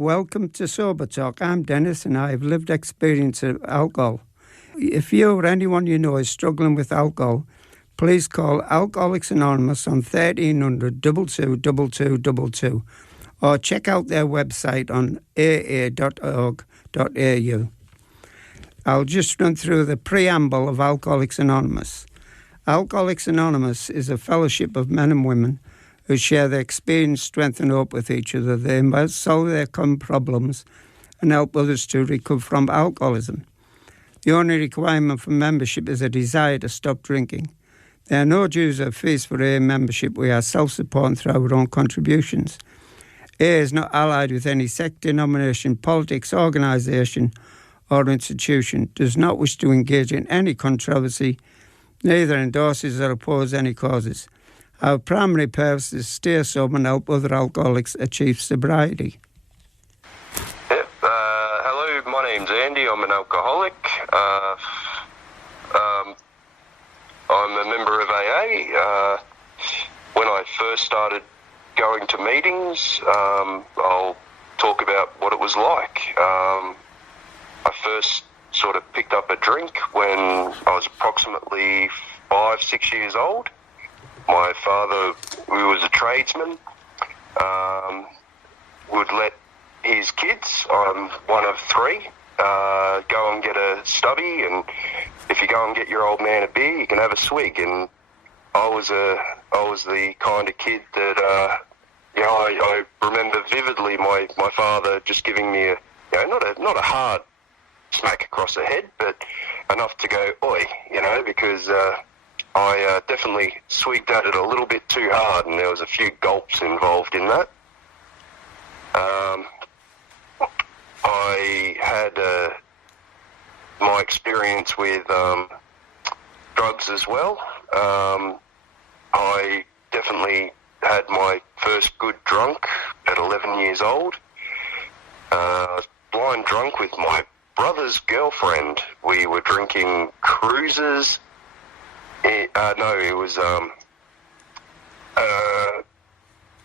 Welcome to Sober Talk. I'm Dennis and I have lived experience of alcohol. If you or anyone you know is struggling with alcohol, please call Alcoholics Anonymous on 1300 222222 or check out their website on aa.org.au. I'll just run through the preamble of Alcoholics Anonymous. Alcoholics Anonymous is a fellowship of men and women who share their experience, strength and hope with each other. They must solve their common problems and help others to recover from alcoholism. The only requirement for membership is a desire to stop drinking. There are no dues or fees for AA membership. We are self-supporting through our own contributions. AA is not allied with any sect, denomination, politics, organisation or institution, does not wish to engage in any controversy, neither endorses or opposes any causes. Our primary purpose is to stay sober and help other alcoholics achieve sobriety. Yep. Hello, my name's Andy. I'm an alcoholic. I'm a member of AA. When I first started going to meetings, I'll talk about what it was like. I first sort of picked up a drink when I was approximately 5-6 years old. My father, who was a tradesman, would let his kids, I'm one of three, go and get a stubby, and if you go and get your old man a beer, you can have a swig. And I was the kind of kid that, I remember vividly my father just giving me not a hard smack across the head, but enough to go, oi, because I definitely swigged at it a little bit too hard, and there was a few gulps involved in that. I had my experience with drugs as well. I definitely had my first good drunk at 11 years old. Blind drunk with my brother's girlfriend. We were drinking cruises. It was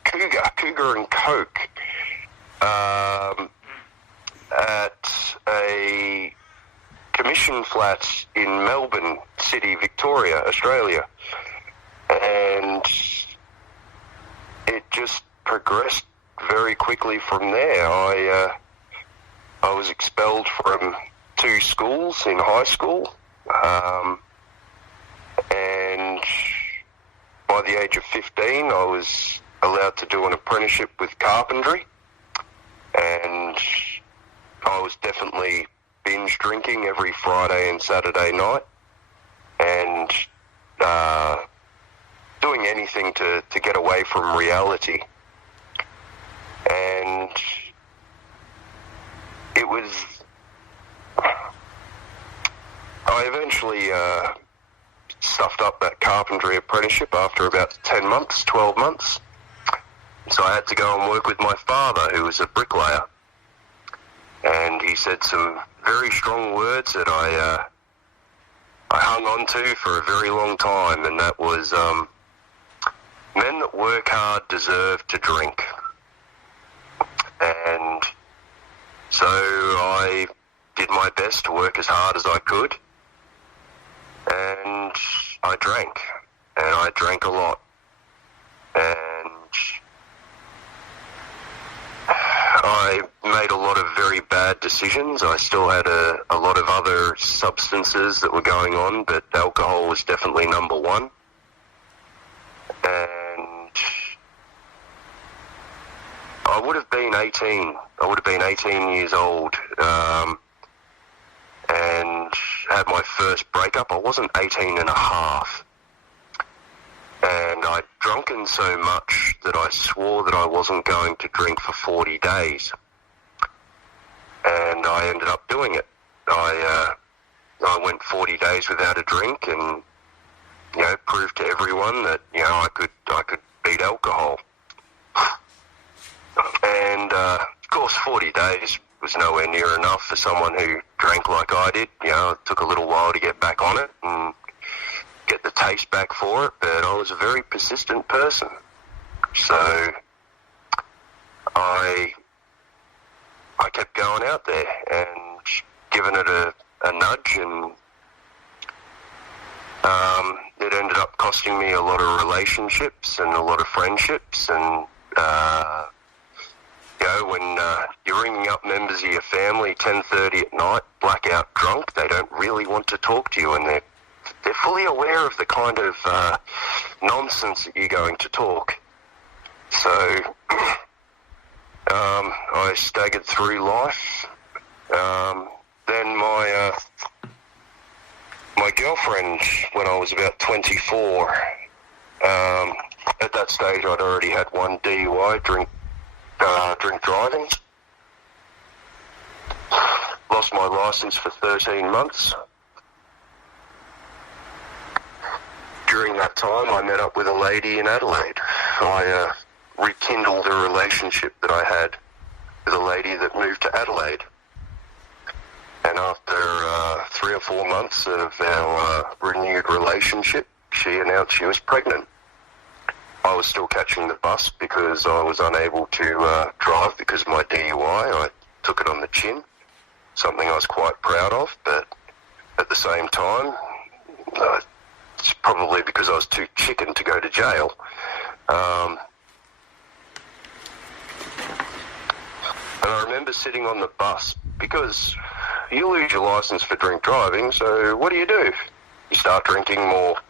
Cougar and Coke at a commission flat in Melbourne City, Victoria, Australia. And it just progressed very quickly from there. I was expelled from 2 schools in high school. And by the age of 15, I was allowed to do an apprenticeship with carpentry, and I was definitely binge drinking every Friday and Saturday night, and doing anything to get away from reality. And it was... I eventually... stuffed up that carpentry apprenticeship after about 10 months, 12 months. So I had to go and work with my father, who was a bricklayer. And he said some very strong words that I hung on to for a very long time, and that was, men that work hard deserve to drink. And so I did my best to work as hard as I could. And I drank a lot, and I made a lot of very bad decisions. I still had a lot of other substances that were going on, but alcohol was definitely number one. And I would have been 18 years old, and had my first breakup. I wasn't 18 and a half. And I'd drunken so much that I swore that I wasn't going to drink for 40 days. And I ended up doing it. I went 40 days without a drink, and proved to everyone that I could beat alcohol. And of course, 40 days was nowhere near enough for someone who drank like I did. It took a little while to get back on it and get the taste back for it, but I was a very persistent person. So I kept going out there and giving it a nudge, and it ended up costing me a lot of relationships and a lot of friendships. And when you're ringing up members of your family 10:30 at night, blackout drunk, they don't really want to talk to you, and they're fully aware of the kind of nonsense that you're going to talk. So I staggered through life. Then my girlfriend, when I was about 24, at that stage I'd already had one DUI, drink driving. Lost my license for 13 months. During that time, I met up with a lady in Adelaide. I rekindled a relationship that I had with a lady that moved to Adelaide. And after 3 or 4 months of our renewed relationship, she announced she was pregnant. I was still catching the bus because I was unable to drive because of my DUI. I took it on the chin, something I was quite proud of, but at the same time, it's probably because I was too chicken to go to jail. And I remember sitting on the bus, because you lose your license for drink driving, so what do? You start drinking more.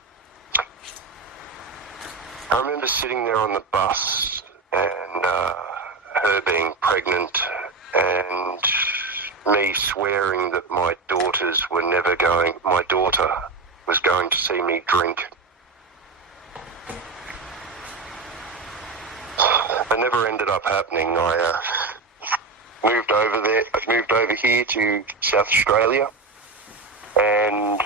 I remember sitting there on the bus and her being pregnant and me swearing that my daughter was going to see me drink. It never ended up happening. I moved over here to South Australia, and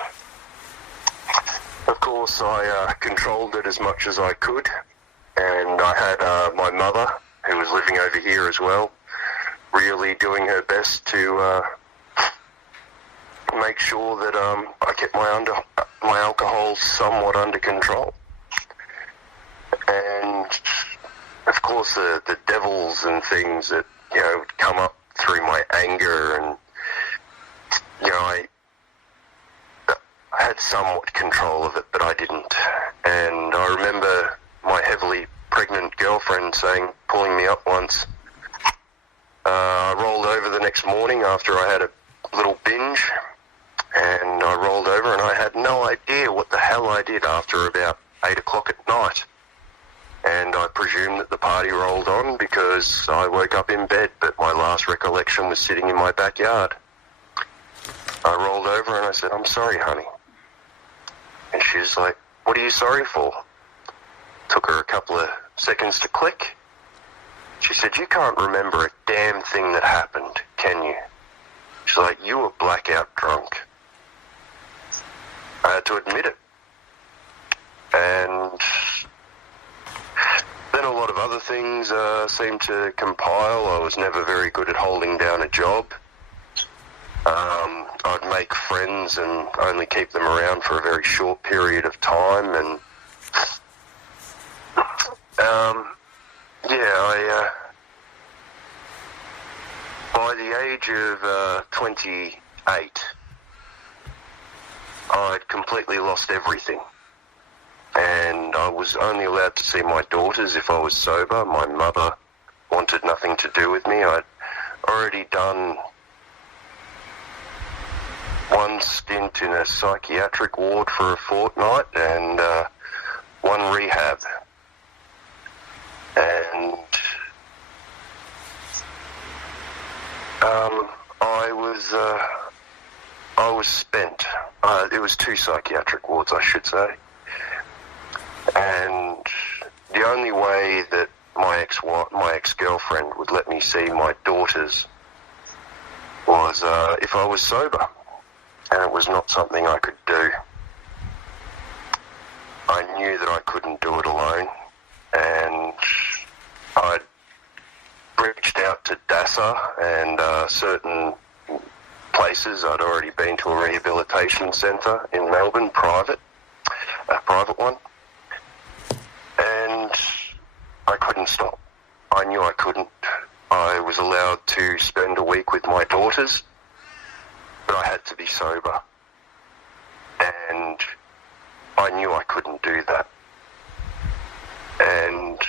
of course I controlled it as much as I could, and I had my mother, who was living over here as well, really doing her best to make sure that I kept my alcohol somewhat under control. And of course the devils and things that would come up through my anger, and I had somewhat control of it, but I didn't. And I remember my heavily pregnant girlfriend pulling me up once. I rolled over the next morning after I had a little binge, and I rolled over and I had no idea what the hell I did after about 8 o'clock at night. And I presume that the party rolled on because I woke up in bed, but my last recollection was sitting in my backyard. I rolled over and I said, "I'm sorry, honey." And she's like, "What are you sorry for?" Took her a couple of seconds to click. She said, "You can't remember a damn thing that happened, can you?" She's like, "You were blackout drunk." I had to admit it. And then a lot of other things seemed to compile. I was never very good at holding down a job. I'd make friends and only keep them around for a very short period of time. And by the age of 28, I'd completely lost everything. And I was only allowed to see my daughters if I was sober. My mother wanted nothing to do with me. I'd already done one stint in a psychiatric ward for a fortnight and one rehab. And I was spent. It was 2 psychiatric wards, I should say. And the only way that my ex-girlfriend would let me see my daughters was if I was sober, and it was not something I could do. I knew that I couldn't do it alone, and I'd reached out to DASA and certain places. I'd already been to a rehabilitation centre in Melbourne, a private one. And I couldn't stop. I knew I couldn't. I was allowed to spend a week with my daughters, but I had to be sober. And I knew I couldn't do that. And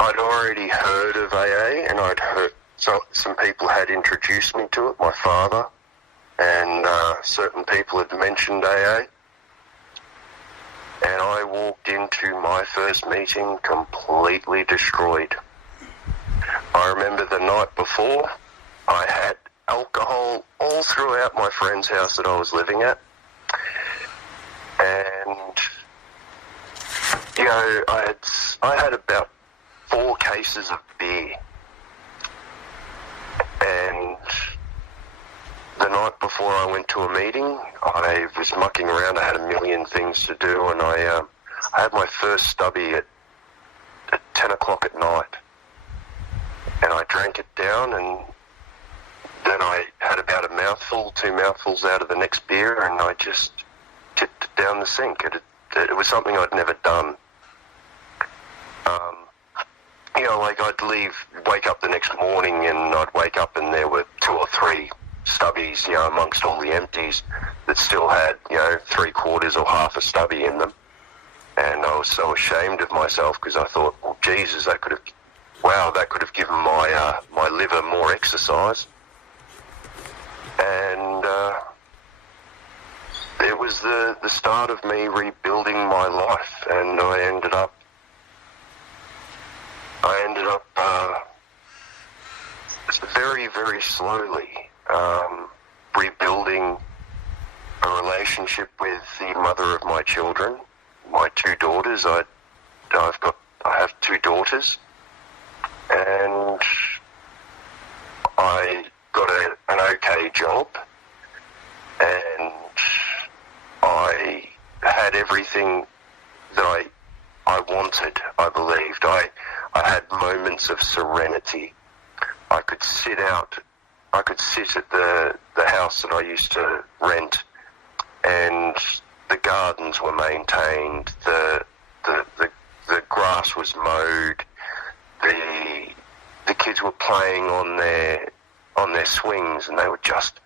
I'd already heard of AA, and I'd heard some people had introduced me to it, my father, and certain people had mentioned AA. And I walked into my first meeting completely destroyed. I remember the night before, I had alcohol all throughout my friend's house that I was living at. And, you know, I had about 4 cases of beer. And the night before I went to a meeting, I was mucking around. I had a million things to do, and I had my first stubby at 10 o'clock at night. And I drank it down, and then I had about a mouthful, 2 mouthfuls out of the next beer, and I just tipped it down the sink. It was something I'd never done. You know, like I'd wake up the next morning, and I'd wake up and there were 2 or 3 stubbies, you know, amongst all the empties that still had, you know, 3/4 or half a stubby in them. And I was so ashamed of myself because I thought, well, Jesus, that could have given my liver more exercise. And it was the start of me rebuilding my life, and I ended up very, very slowly rebuilding a relationship with the mother of my children, my 2 daughters. I have 2 daughters, and I got an okay job, and I had everything that I wanted, I believed. I had moments of serenity. I could sit at the house that I used to rent, and the gardens were maintained, the grass was mowed, the kids were playing on their swings, and they were just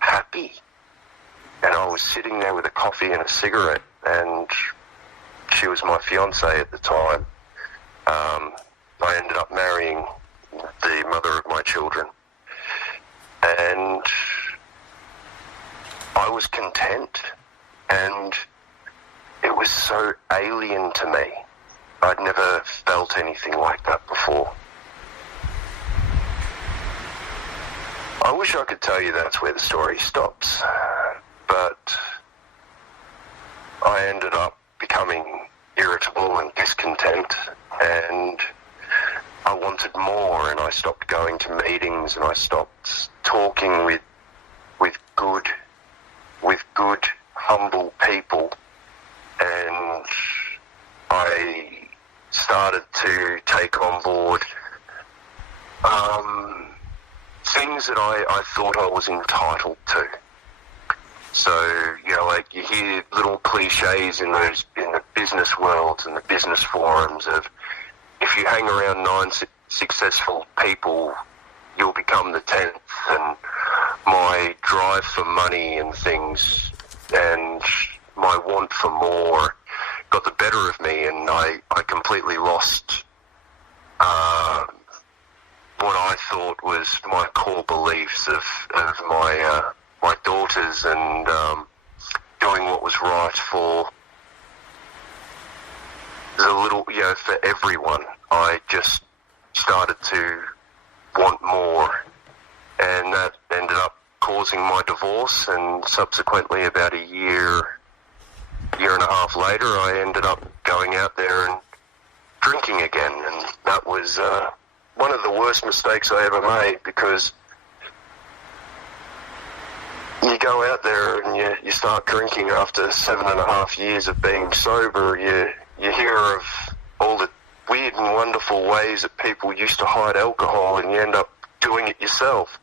happy. And I was sitting there with a coffee and a cigarette, and she was my fiancée at the time. I ended up marrying the mother of my children, and I was content, and it was so alien to me. I'd never felt anything like that before. I wish I could tell you that's where the story stops, but I ended up becoming irritable and discontent, and I wanted more, and I stopped going to meetings, and I stopped talking with good, humble people, and I started to take on board things that I thought I was entitled to. So, you know, like you hear little cliches in the business worlds and the business forums of, if you hang around 9 successful people, you'll become the 10th, and my drive for money and things and my want for more got the better of me, and I completely lost what I thought was my core beliefs of my daughters, and doing what was right for the little, you know, for everyone. I just started to want more, and that ended up causing my divorce, and subsequently about a year and a half later, I ended up going out there and drinking again, and that was one of the worst mistakes I ever made, because you go out there and you start drinking after 7.5 years of being sober. You hear of all the weird and wonderful ways that people used to hide alcohol, and you end up doing it yourself.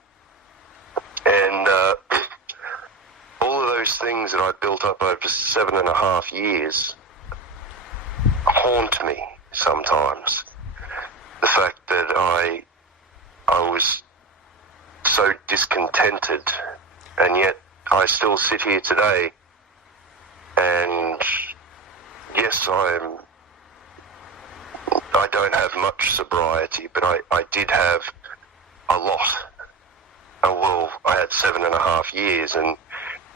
And all of those things that I built up over 7.5 years haunt me sometimes. The fact that I I was so discontented, and yet I still sit here today, and yes, I don't have much sobriety, but I did have a lot. Well, I had 7.5 years, and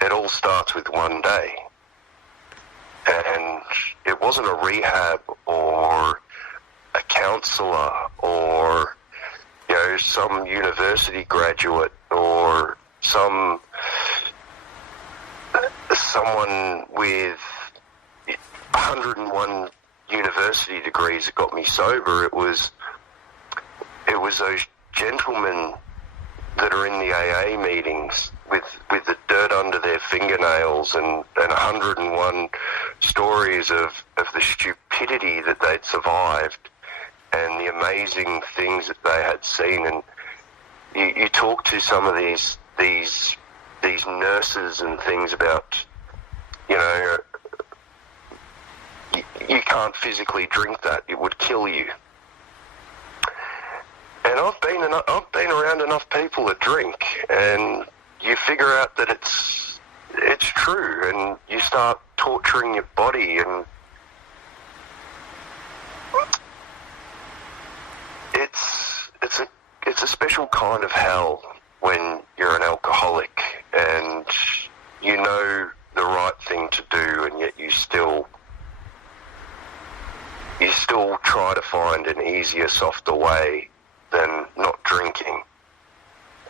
it all starts with one day. And it wasn't a rehab or a counsellor or, some university graduate or someone with 101 university degrees that got me sober. It was those gentlemen that are in the AA meetings with the dirt under their fingernails and 101 stories of the stupidity that they'd survived and the amazing things that they had seen. And you talk to some of these nurses and things about, you can't physically drink that. It would kill you. And I've been around enough people that drink, and you figure out that it's true, and you start torturing your body, and it's a special kind of hell when you're an alcoholic and you know the right thing to do, and yet you still try to find an easier, softer way than not drinking.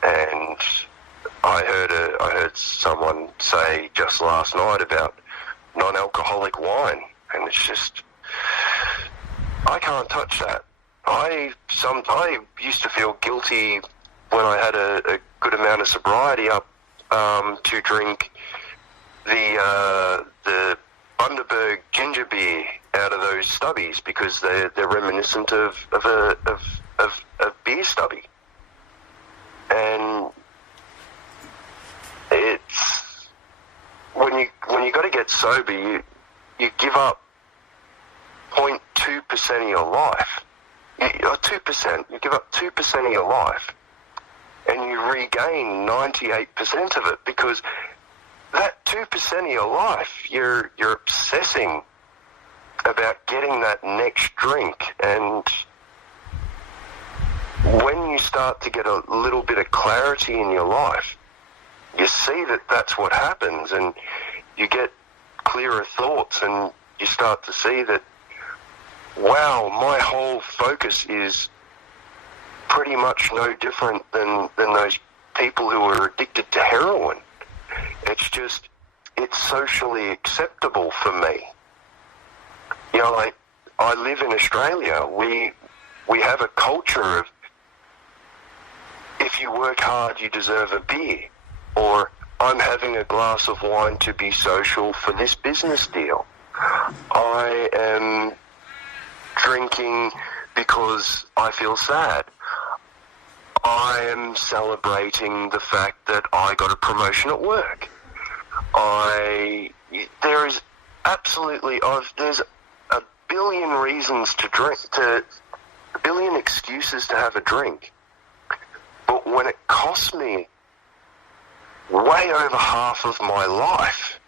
And I heard someone say just last night about non-alcoholic wine, and it's just, I can't touch that. I used to feel guilty when I had a good amount of sobriety up to drink the Bundaberg ginger beer out of those stubbies because they're reminiscent of beer stubby. And it's when you got to get sober, you give up 0.2% of your life. 2%. You give up 2% of your life, and you regain 98% of it, because that 2% of your life, you're obsessing about getting that next drink. And when you start to get a little bit of clarity in your life, you see that that's what happens, and you get clearer thoughts, and you start to see that, wow, my whole focus is pretty much no different than those people who are addicted to heroin. It's just, it's socially acceptable for me. Like, I live in Australia. We have a culture of, if you work hard, you deserve a beer. Or, I'm having a glass of wine to be social for this business deal. I am drinking because I feel sad. I am celebrating the fact that I got a promotion at work. There's a billion reasons to drink, a billion excuses to have a drink. But when it costs me way over half of my life,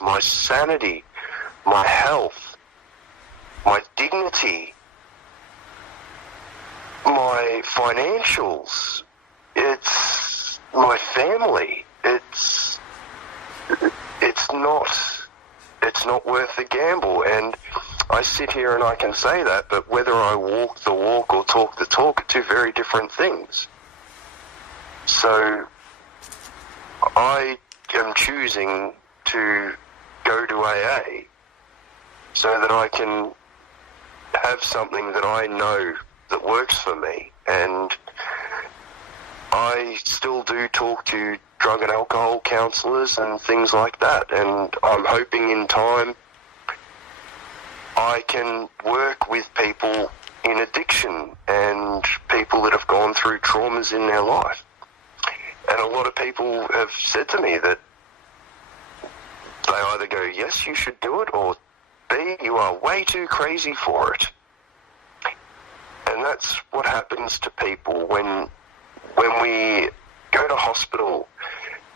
my sanity, my health, my dignity, my financials, it's my family, it's not worth the gamble. And I sit here and I can say that, but whether I walk the walk or talk the talk are two very different things. So I am choosing to go to AA so that I can have something that I know that works for me. And I still do talk to drug and alcohol counsellors and things like that, and I'm hoping in time I can work with people in addiction and people that have gone through traumas in their life. And a lot of people have said to me that they either go, yes, you should do it, or B, you are way too crazy for it. And And that's what happens to people when we go to hospital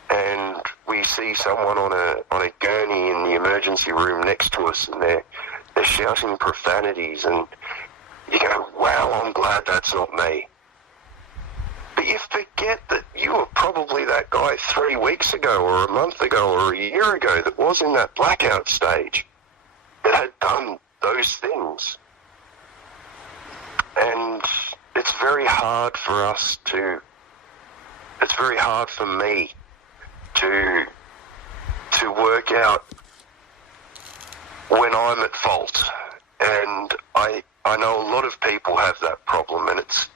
and we see someone on a gurney in the emergency room next to us, and they're shouting profanities, and you go, wow, I'm glad that's not me. But you forget that you were probably that guy 3 weeks ago or a month ago or a year ago that was in that blackout stage, that had done those things. And it's very hard for us to, it's very hard for me to work out when I'm at fault. And I know a lot of people have that problem, and it's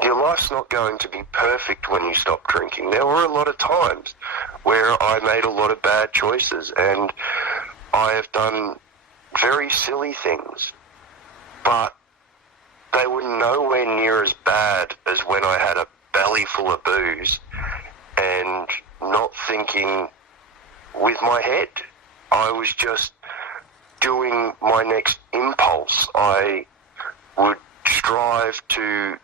your life's not going to be perfect when you stop drinking. There were a lot of times where I made a lot of bad choices, and I have done very silly things, but they were nowhere near as bad as when I had a belly full of booze and not thinking with my head. I was just doing my next impulse. I would strive to,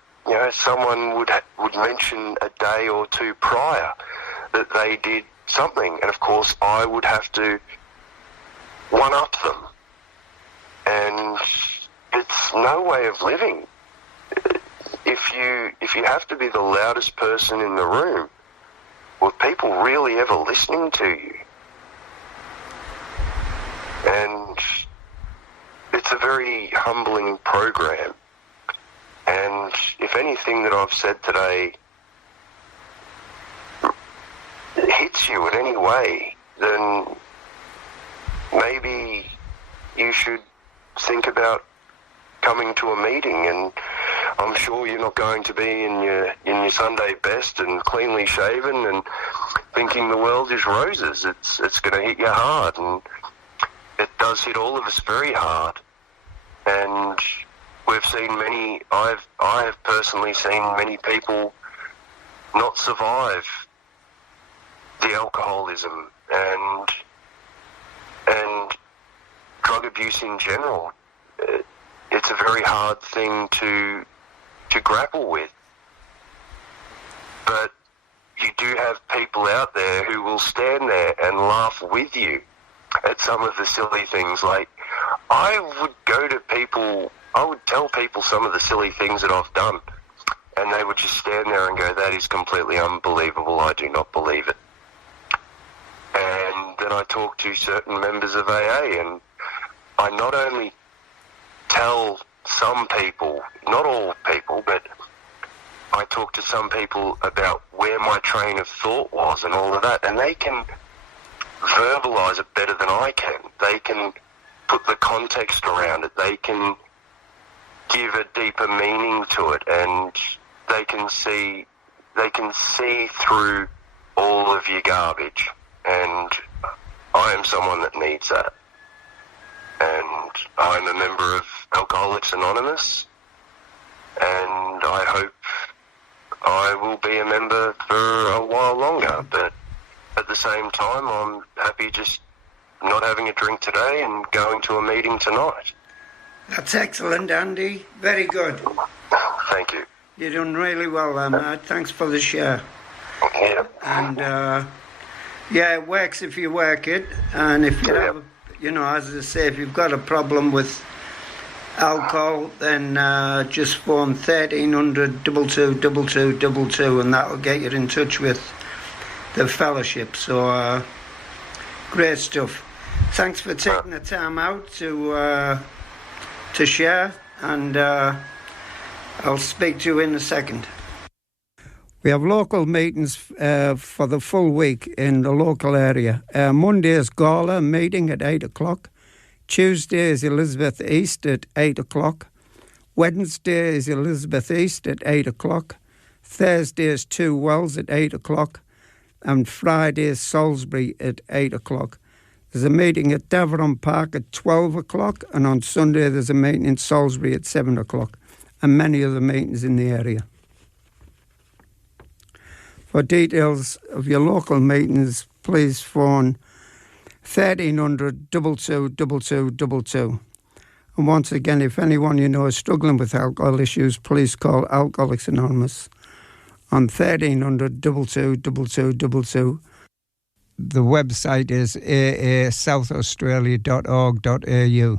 someone would mention a day or two prior that they did something, and of course I would have to one-up them. And it's no way of living. If you have to be the loudest person in the room, were people really ever listening to you? And it's a very humbling program. And if anything that I've said today hits you in any way, then maybe you should think about coming to a meeting. And I'm sure you're not going to be in your Sunday best and cleanly shaven and thinking the world is roses. It's going to hit you hard, and it does hit all of us very hard. And we've seen I have personally seen many people not survive the alcoholism and drug abuse in general. It's a very hard thing to grapple with. But you do have people out there who will stand there and laugh with you at some of the silly things. Like, I would tell people some of the silly things that I've done, and they would just stand there and go, that is completely unbelievable, I do not believe it. And then I talk to certain members of AA, and I not only tell some people, not all people, but I talk to some people about where my train of thought was and all of that, and they can verbalise it better than I can. They can put the context around it. They can give a deeper meaning to it, and they can see through all of your garbage. And I am someone that needs that. And I'm a member of Alcoholics Anonymous, and I hope I will be a member for a while longer. But at the same time, I'm happy just not having a drink today and going to a meeting tonight. That's excellent, Andy. Very good. Thank you. You're doing really well there, mate. Thanks for the share. Yeah. And, it works if you work it. And if you have, as I say, if you've got a problem with alcohol, then just phone 1300 222222, and that'll get you in touch with the fellowship. So, great stuff. Thanks for taking the time out to share, and I'll speak to you in a second. We have local meetings for the full week in the local area. Monday's Gala meeting at 8 o'clock. Tuesday is Elizabeth East at 8 o'clock. Wednesday is Elizabeth East at 8 o'clock. Thursday is Two Wells at 8 o'clock. And Friday is Salisbury at 8 o'clock. There's a meeting at Daveron Park at 12 o'clock, and on Sunday there's a meeting in Salisbury at 7 o'clock, and many other meetings in the area. For details of your local meetings, please phone 1300 22 22 22. And once again, if anyone you know is struggling with alcohol issues, please call Alcoholics Anonymous on 1300 22 22 22. The website is aaSouthAustralia.org.au.